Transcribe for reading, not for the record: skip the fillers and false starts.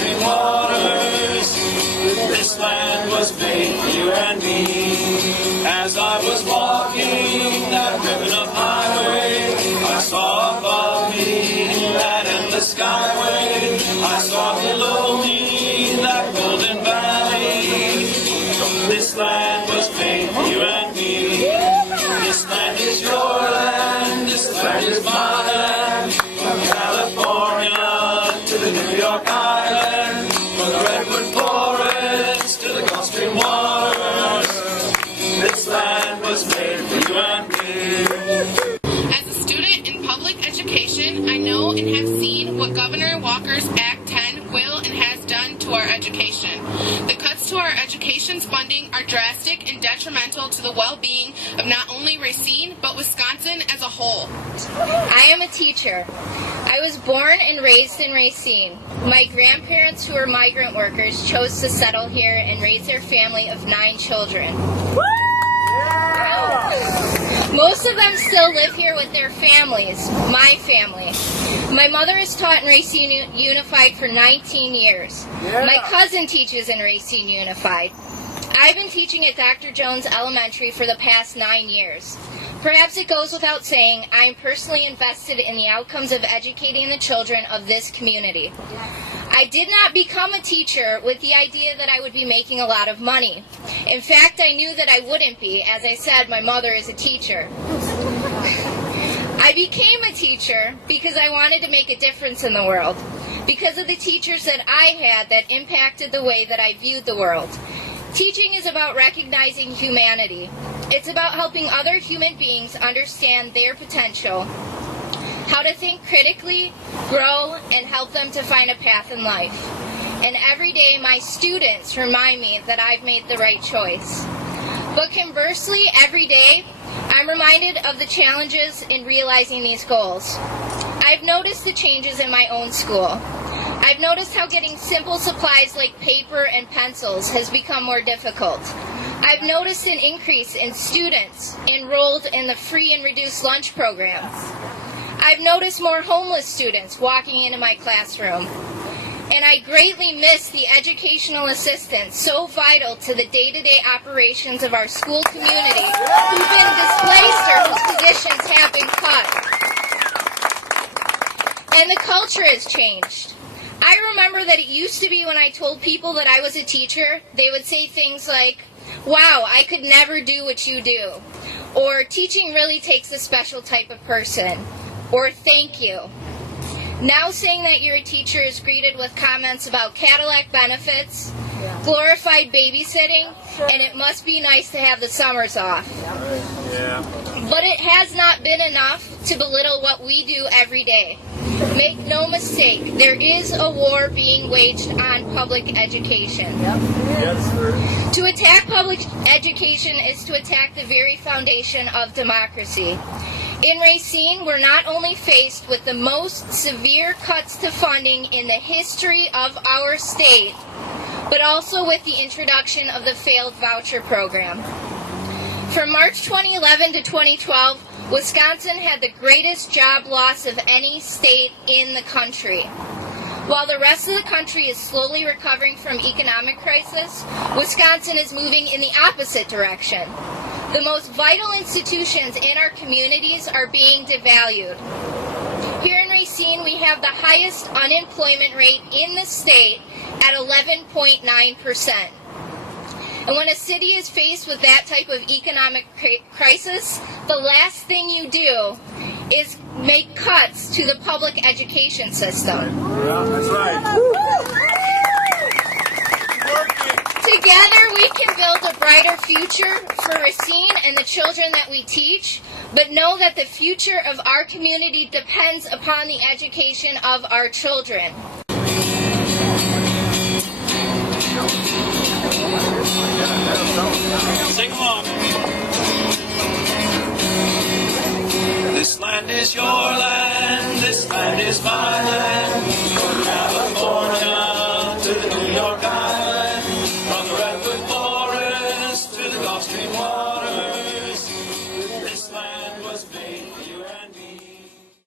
stream waters. This land was made for you and me. As I was walking that ribbon of highway, I saw above me that endless skyway. I saw below me that golden valley. This land was made for you and me. This land is your land, this land is my land. From California to the New York Island, from the redwood forest to the Gulf Stream waters. This land was made for you and me. As a student in public education, I know and have seen what Governor Walker's Act 10 will and has done to our education. The cuts to our education funding are drastic and detrimental to the well-being of not only Racine, but Wisconsin as a whole. I am a teacher. I was born and raised in Racine. My grandparents, who were migrant workers, chose to settle here and raise their family of 9 children. Most of them still live here with their families, my family. My mother has taught in Racine Unified for 19 years. My cousin teaches in Racine Unified. I've been teaching at Dr. Jones Elementary for the past 9 years. Perhaps it goes without saying, I am personally invested in the outcomes of educating the children of this community. I did not become a teacher with the idea that I would be making a lot of money. In fact, I knew that I wouldn't be. As I said, my mother is a teacher. I became a teacher because I wanted to make a difference in the world, because of the teachers that I had that impacted the way that I viewed the world. Teaching is about recognizing humanity. It's about helping other human beings understand their potential, how to think critically, grow, and help them to find a path in life. And every day my students remind me that I've made the right choice. But conversely, every day I'm reminded of the challenges in realizing these goals. I've noticed the changes in my own school. I've noticed how getting simple supplies like paper and pencils has become more difficult. I've noticed an increase in students enrolled in the free and reduced lunch program. I've noticed more homeless students walking into my classroom. And I greatly miss the educational assistants so vital to the day-to-day operations of our school community who've been displaced or whose positions have been cut. And the culture has changed. I remember that it used to be when I told people that I was a teacher, they would say things like, "Wow, I could never do what you do," or "Teaching really takes a special type of person," or "Thank you." Now saying that you're a teacher is greeted with comments about Cadillac benefits, glorified babysitting, and it must be nice to have the summers off. But it has not been enough to belittle what we do every day. Make no mistake, there is a war being waged on public education. To attack public education is to attack the very foundation of democracy. In Racine, we're not only faced with the most severe cuts to funding in the history of our state, but also with the introduction of the failed voucher program. From March 2011 to 2012, Wisconsin had the greatest job loss of any state in the country. While the rest of the country is slowly recovering from economic crisis, Wisconsin is moving in the opposite direction. The most vital institutions in our communities are being devalued. Here in Racine, we have the highest unemployment rate in the state at 11.9%. And when a city is faced with that type of economic crisis, the last thing you do is make cuts to the public education system. Yeah, that's right. Together we can build a brighter future for Racine and the children that we teach, but know that the future of our community depends upon the education of our children. Sing along. This land is your land, this land is my land.